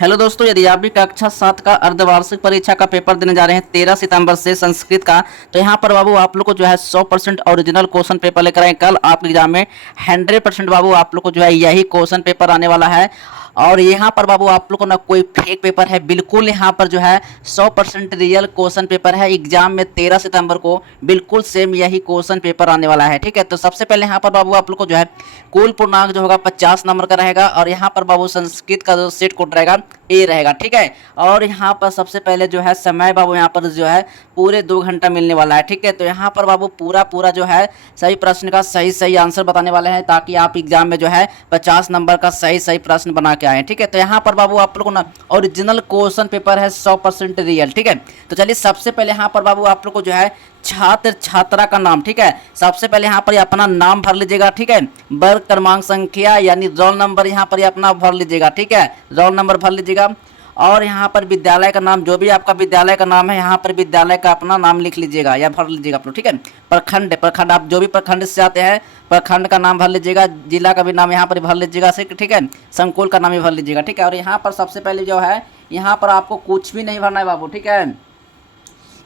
Hello दोस्तों, यदि आप भी कक्षा 7 का अर्धवार्षिक परीक्षा का पेपर देने जा रहे हैं 13 सितंबर से संस्कृत का, तो यहाँ पर बाबू आप लोग को जो है 100% ओरिजिनल क्वेश्चन पेपर लेकर आए। कल आपके एग्जाम में 100% बाबू आप लोग को जो है यही क्वेश्चन पेपर आने वाला है। और यहाँ पर बाबू आप लोग को ना कोई फेक पेपर है, बिल्कुल यहाँ पर जो है 100% रियल क्वेश्चन पेपर है। एग्जाम में 13 सितंबर को बिल्कुल सेम यही क्वेश्चन पेपर आने वाला है। ठीक है, तो सबसे पहले यहाँ पर बाबू आप लोग को जो है कुल पूर्णांक जो होगा 50 नंबर का रहेगा। और यहाँ पर बाबू संस्कृत का जो सेट कोड रहेगा ए रहेगा। ठीक है, और यहाँ पर सबसे पहले जो है समय बाबू यहाँ पर जो है पूरे 2 घंटा मिलने वाला है। ठीक है, तो यहाँ पर बाबू पूरा जो है सही प्रश्न का सही आंसर बताने वाले हैं, ताकि आप एग्जाम में जो है 50 नंबर का सही प्रश्न बना के आए। ठीक है, तो यहाँ पर बाबू आप लोग को ना ओरिजिनल क्वेश्चन पेपर है 100% रियल। ठीक है, तो चलिए सबसे पहले यहाँ पर बाबू आप लोग को जो है छात्र छात्रा का नाम। ठीक है, सबसे पहले यहाँ पर अपना नाम भर लीजिएगा। ठीक है, वर्ग क्रमांक संख्या यानी रोल नंबर यहाँ पर अपना भर लीजिएगा। ठीक है, रोल नंबर भर लीजिएगा। और यहाँ पर विद्यालय का नाम, जो भी आपका विद्यालय का नाम है यहाँ पर विद्यालय का अपना नाम लिख लीजिएगा या भर लीजिएगा आप लोग। ठीक है, प्रखंड आप जो भी प्रखंड से आते हैं प्रखंड का नाम भर लीजिएगा। जिला का भी नाम यहाँ पर भर लीजिएगा। ठीक है, संकुल का नाम भी भर लीजिएगा। ठीक है, और यहाँ पर सबसे पहले जो है यहाँ पर आपको कुछ भी नहीं भरना है बाबू। ठीक है,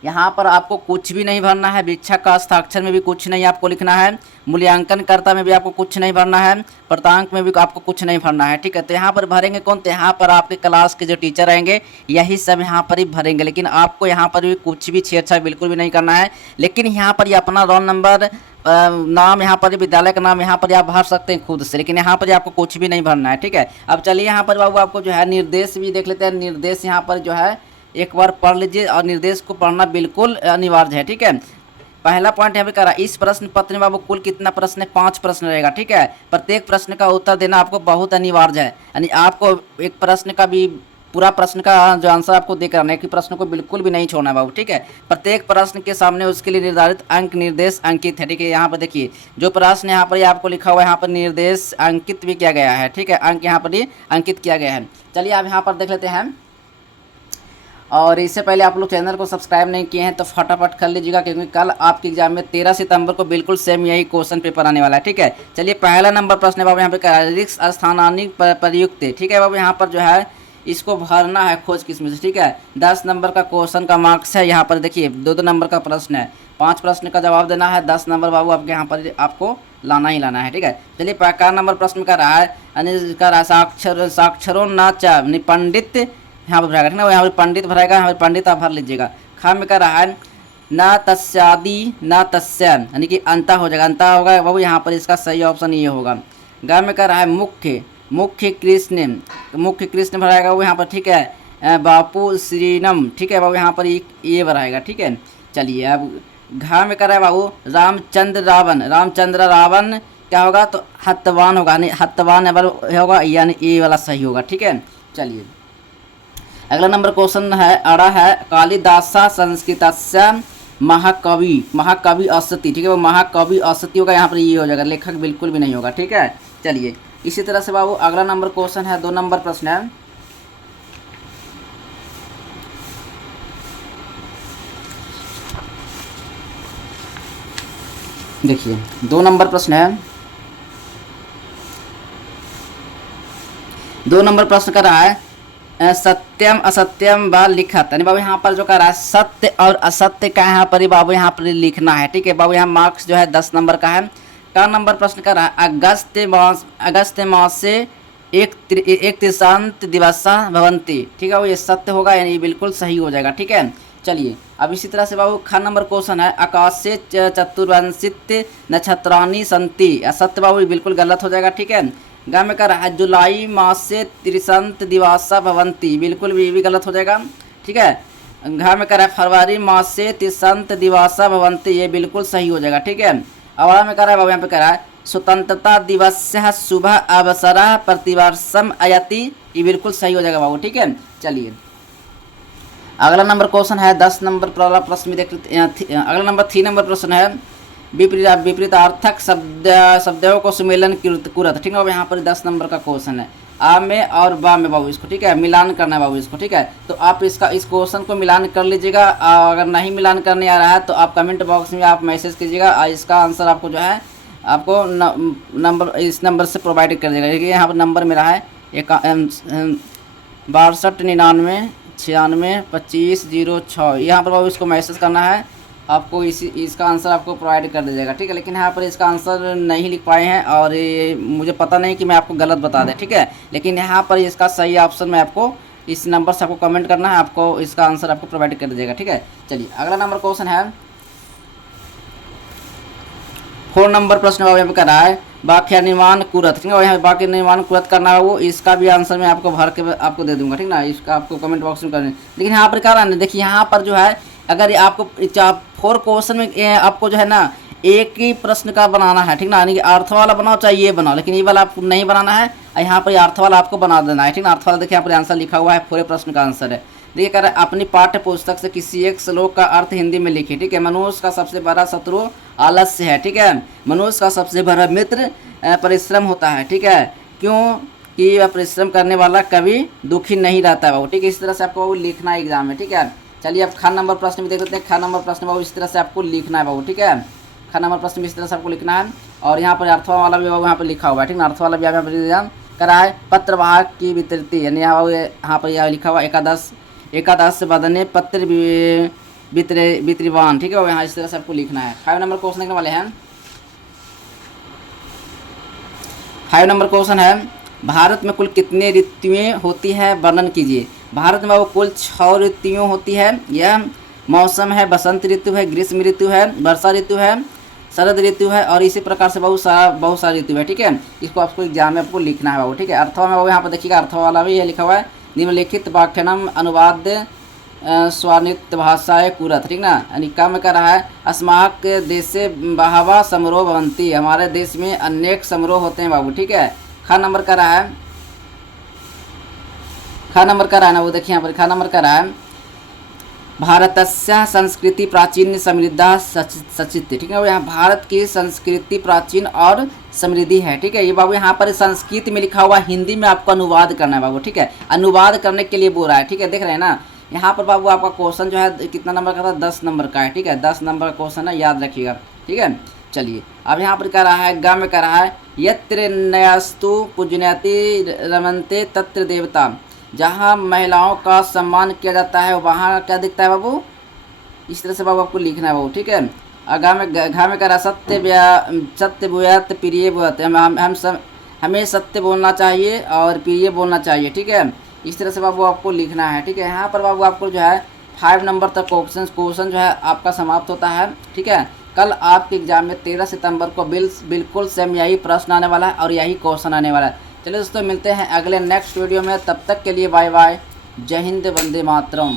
यहाँ पर आपको कुछ भी नहीं भरना है। वीक्षक का हस्ताक्षर में भी कुछ नहीं आपको लिखना है। मूल्यांकनकर्ता में भी आपको कुछ नहीं भरना है। प्रांतांक में भी आपको कुछ नहीं भरना है। ठीक है, तो यहाँ पर भरेंगे कौन? तो यहाँ पर आपके क्लास के जो टीचर रहेंगे यही सब यहाँ पर ही भरेंगे। लेकिन आपको यहाँ पर भी कुछ भी छेड़छाड़ बिल्कुल भी नहीं करना है। लेकिन यहाँ पर ये अपना रोल नंबर नाम यहाँ पर विद्यालय का नाम यहाँ पर आप भर सकते हैं खुद से, लेकिन यहाँ पर आपको कुछ भी नहीं भरना है। ठीक है, अब चलिए यहाँ पर बाबू आपको जो है निर्देश भी देख लेते हैं। निर्देश यहाँ पर जो है एक बार पढ़ लीजिए, और निर्देश को पढ़ना बिल्कुल अनिवार्य है। ठीक है, पहला पॉइंट यहाँ पे करा, इस प्रश्न पत्र में बाबू कुल कितना प्रश्न है? 5 प्रश्न रहेगा। ठीक है, प्रत्येक प्रश्न का उत्तर देना आपको बहुत अनिवार्य है। यानी आपको एक प्रश्न का भी पूरा प्रश्न का जो आंसर आपको देकर आना है कि प्रश्न को बिल्कुल भी नहीं छोड़ना है बाबू। ठीक है, प्रत्येक प्रश्न के सामने उसके लिए निर्धारित अंक निर्देश अंकित है। ठीक है, यहाँ पर देखिए जो प्रश्न यहाँ पर आपको लिखा हुआ है यहाँ पर निर्देश अंकित भी किया गया है। ठीक है, अंक यहाँ पर अंकित किया गया है। चलिए आप यहाँ पर देख लेते हैं। और इससे पहले आप लोग चैनल को सब्सक्राइब नहीं किए हैं तो फटाफट कर लीजिएगा, क्योंकि कल आपके एग्जाम में 13 सितंबर को बिल्कुल सेम यही क्वेश्चन पेपर आने वाला है। ठीक है, चलिए पहला नंबर प्रश्न है बाबू यहाँ पे रिक्त स्थानानी प्रयुक्त। ठीक है बाबू, यहाँ पर जो है इसको भरना है खोज किस्म से। ठीक है, 10 नंबर का क्वेश्चन का मार्क्स है। यहाँ पर देखिए 2 नंबर का प्रश्न है, 5 प्रश्न का जवाब देना है। 10 नंबर बाबू आपके यहाँ पर आपको लाना ही लाना है। ठीक है, चलिए का नंबर प्रश्न का रहा है साक्षरों न च निपंडित, यहाँ पर भरेगा। ठीक है, यहाँ पर पंडित भरेगा, यहाँ पर पंडित आप भर लीजिएगा। खा में क्या रहा है न तस्यादि न तस्य, यानी कि अंता हो जाएगा, अंता होगा बाबू। यहाँ पर इसका सही ऑप्शन ये होगा। गा में क्या रहा है मुख्य कृष्ण भराएगा वो यहाँ पर। ठीक है, बापू श्रीनम। ठीक है बाबू, यहाँ पर ये भराएगा। ठीक है, चलिए अब घा में क्या रहा है बाबू रामचंद्र रावण क्या होगा? तो हतवान होगा, यानी हतवान होगा, यानी ये वाला सही होगा। ठीक है, चलिए अगला नंबर क्वेश्चन है अड़ा है कालिदासा संस्कृतस्य महाकवि असति। ठीक है, वो महाकवि असति होगा, यहाँ पर ये हो जाएगा, लेखक बिल्कुल भी नहीं होगा। ठीक है, चलिए इसी तरह से बाबू अगला नंबर क्वेश्चन है 2 नंबर प्रश्न है। देखिए 2 नंबर प्रश्न है। 2 नंबर प्रश्न कर रहा है सत्यम असत्यम व लिखत। यानी बाबू यहाँ पर जो कर रहा है सत्य और असत्य का यहाँ पर बाबू यहाँ पर लिखना है। ठीक है बाबू, यहाँ मार्क्स जो है 10 नंबर का है। का नंबर प्रश्न कर रहा है अगस्त मास से एक तृतीयांत दिवसा भवंती। ठीक है, वो ये सत्य होगा, यानी बिल्कुल सही हो जाएगा। ठीक है, चलिए अब इसी तरह से बाबू खा नंबर क्वेश्चन है आकाशे चतुर्वंशित नक्षत्राणी संति। असत्य बाबू बिल्कुल गलत हो जाएगा। ठीक है, गा में कर रहा है जुलाई मास से त्रिसंत दिवासा भवंती, बिल्कुल भी गलत हो जाएगा। ठीक है, घा में कर रहा है फरवरी मास से त्रिसंत दिवासा भवंती, ये बिल्कुल सही हो जाएगा। ठीक है, अवड़ा में कर रहा है बाबू यहाँ पे कर रहा है स्वतंत्रता दिवस शुभ अवसर प्रतिवर्षम अयति, ये बिल्कुल सही हो जाएगा बाबू। ठीक है, चलिए अगला नंबर क्वेश्चन है 10 नंबर प्रश्न में देख लेते हैं। अगला नंबर 3 नंबर प्रश्न है विपरीतार्थक शब्दों को सुमेलन कुरत। ठीक है, यहाँ पर 10 नंबर का क्वेश्चन है। आ में और बा में बाबू इसको, ठीक है, मिलान करना है बाबू इसको। ठीक है, तो आप इस क्वेश्चन को मिलान कर लीजिएगा। अगर नहीं मिलान करने आ रहा है तो आप कमेंट बॉक्स में आप मैसेज कीजिएगा, इसका आंसर आपको जो है आपको नंबर इस नंबर से प्रोवाइड कर देगा। देखिए यहाँ पर नंबर मेरा है 6299 96 2506। यहाँ पर बाबू इसको मैसेज करना है, आपको इसका आंसर आपको प्रोवाइड कर दीजिएगा, ठीक है। लेकिन यहाँ पर इसका आंसर नहीं लिख पाए हैं और ये मुझे पता नहीं कि मैं आपको गलत बता दें, ठीक है। लेकिन यहाँ पर इसका सही ऑप्शन मैं आपको इस नंबर से आपको कमेंट करना है, आपको इसका आंसर आपको प्रोवाइड कर दीजिएगा, ठीक है। चलिए अगला नंबर क्वेश्चन है 4 नंबर प्रश्न बाबू यहाँ पे कर रहा है वाक्य निर्माण कुरत, ठीक है। यहाँ वाक्य निर्माण कुरत करना है वो, इसका भी आंसर मैं आपको भर के आपको दे दूंगा, ठीक ना। इसका आपको कमेंट बॉक्स में करना है। लेकिन यहाँ पर क्या रहना, देखिए यहाँ पर जो है अगर ये आपको 4 क्वेश्चन में आपको जो है ना एक ही प्रश्न का बनाना है, ठीक ना। यानी कि अर्थ वाला बनाओ चाहे ये बनाओ, लेकिन ये वाला आपको नहीं बनाना है, यहाँ पर अर्थ वाला आपको बना देना है, ठीक ना। अर्थ वाला देखिए यहाँ पर आंसर लिखा हुआ है, पूरे प्रश्न का आंसर है। देखिए कह रहा है अपनी पाठ्य पुस्तक से किसी एक श्लोक का अर्थ हिंदी में लिखिए, ठीक है। मनुष्य का सबसे बड़ा शत्रु आलस्य है, ठीक है। मनुष्य का सबसे बड़ा मित्र परिश्रम होता है, ठीक है। क्यों कि वह परिश्रम करने वाला कभी दुखी नहीं रहता है बाबू, ठीक है। इस तरह से आपको बाबू लिखना है एग्जाम में, ठीक है। चलिए अब ख नंबर प्रश्न भी देख लेते हैं। ख नंबर प्रश्न बाबू इस तरह से आपको लिखना है बाबू, ठीक है। ख नंबर प्रश्न भी इस तरह से आपको लिखना है और यहाँ पर अर्थ वाला भी बाबू यहाँ पर लिखा हुआ है, ठीक है। अर्थ वाला भी यहाँ पर करा है पत्रवाहक की वितरती, यानी यहाँ पर यह लिखा हुआ एकादश बदने पत्र वितरिवान, ठीक है। यहाँ इस तरह से आपको लिखना है। 5 नंबर क्वेश्चन लिखने वाले हैं। 5 नंबर क्वेश्चन है भारत में कुल कितने ऋतुएं होती है वर्णन कीजिए। भारत में वो कुल 6 ऋतुएं होती है। यह मौसम है, बसंत ऋतु है, ग्रीष्म ऋतु है, वर्षा ऋतु है, शरद ऋतु है और इसी प्रकार से बहुत सारा ऋतु है, ठीक है। इसको आपको एग्जाम में आपको लिखना है बाबू, ठीक है। अर्थवा में बाबू यहाँ पर देखिएगा अर्थवा वाला भी ये लिखा हुआ है निम्नलिखित वाक्यनम अनुवाद स्वानित भाषाएं कुरत, ठीक ना। यानी क्या में कह रहा है अस्माक देश से बहावा समारोह भवंती, हमारे देश में अनेक समारोह होते हैं बाबू, ठीक है। ख नंबर का रहा है, ख नंबर का रहा है ना वो देखिए यहाँ पर ख नंबर का रहा है भारतस्य संस्कृति प्राचीन समृद्धा सचित, ठीक है। यहाँ भारत की संस्कृति प्राचीन और समृद्धि है, ठीक है। ये बाबू यहाँ पर संस्कृत में लिखा हुआ हिंदी में आपको अनुवाद करना है बाबू, ठीक है। अनुवाद करने के लिए बोल रहा है, ठीक है। देख रहे हैं ना यहाँ पर बाबू आपका क्वेश्चन जो है कितना नंबर का था, 10 नंबर का है, ठीक है। 10 नंबर का क्वेश्चन है, याद रखिएगा, ठीक है। चलिए अब यहाँ पर कह रहा है ग में कह रहा है यत्र नयस्तु पूजनयति रमनते तत्र देवता, जहाँ महिलाओं का सम्मान किया जाता है वहाँ क्या दिखता है बाबू, इस तरह से बाबू आपको लिखना है बाबू, ठीक है। घा में कह रहा सत्य बुयत प्रिय बुयत, हमें सत्य बोलना चाहिए और प्रिय बोलना चाहिए, ठीक है। इस तरह से बाबू आपको लिखना है, ठीक है। यहाँ पर बाबू आपको जो है 5 नंबर तक क्वेश्चन जो है आपका समाप्त होता है, ठीक है। कल आपके एग्जाम में 13 सितंबर को बिल्कुल सेम यही प्रश्न आने वाला है और यही क्वेश्चन आने वाला है। चलिए दोस्तों मिलते हैं अगले नेक्स्ट वीडियो में, तब तक के लिए बाय बाय, जय हिंद, वंदे मातरम।